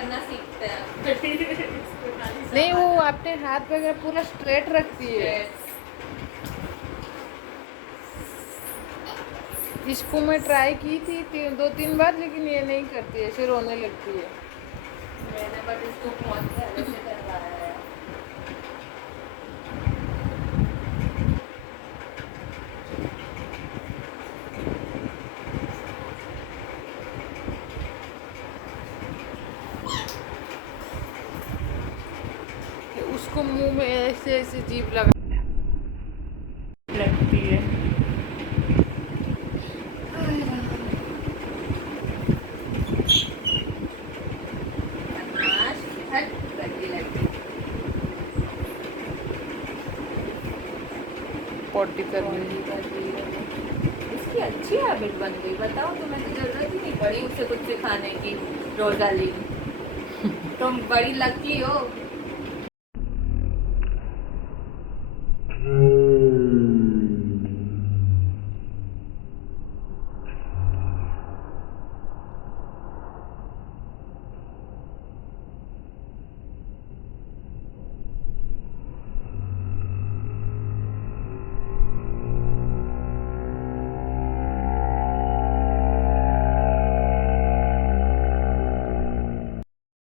करना सीखते हैं। नहीं, वो अपने हाथ वगैरह पूरा स्ट्रेट रखती है। इसको मैं ट्राई की थी 2-3 बार, लेकिन ये नहीं करती है, ऐसे रोने लगती है। मैंने बट इसको बहुत पहले से करवाया है। कि उसको मुंह में ऐसे ऐसे जीभ लगा लगती है। बदमाश, हट, गंदी लड़की। पॉटी कर बॉडी कर रही है। इसकी अच्छी हैबिट बन गई, बताओ तुम्हें तो जरूरत ही नहीं पड़ी उसे कुछ सिखाने की। रोजाली, तुम बड़ी लकी हो।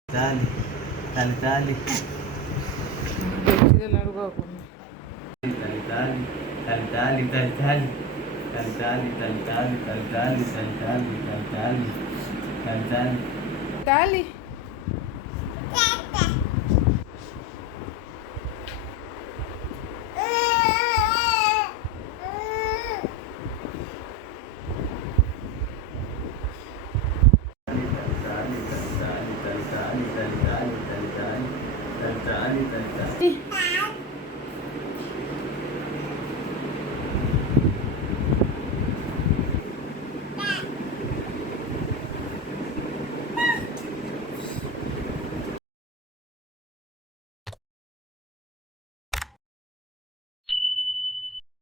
Dale, dale, dale, देखिए लड़का को। dale, dale, dale, dale, dale, dale, dale, dale, dale, dale, dale, dale, dale, dale, dale, dale. ताली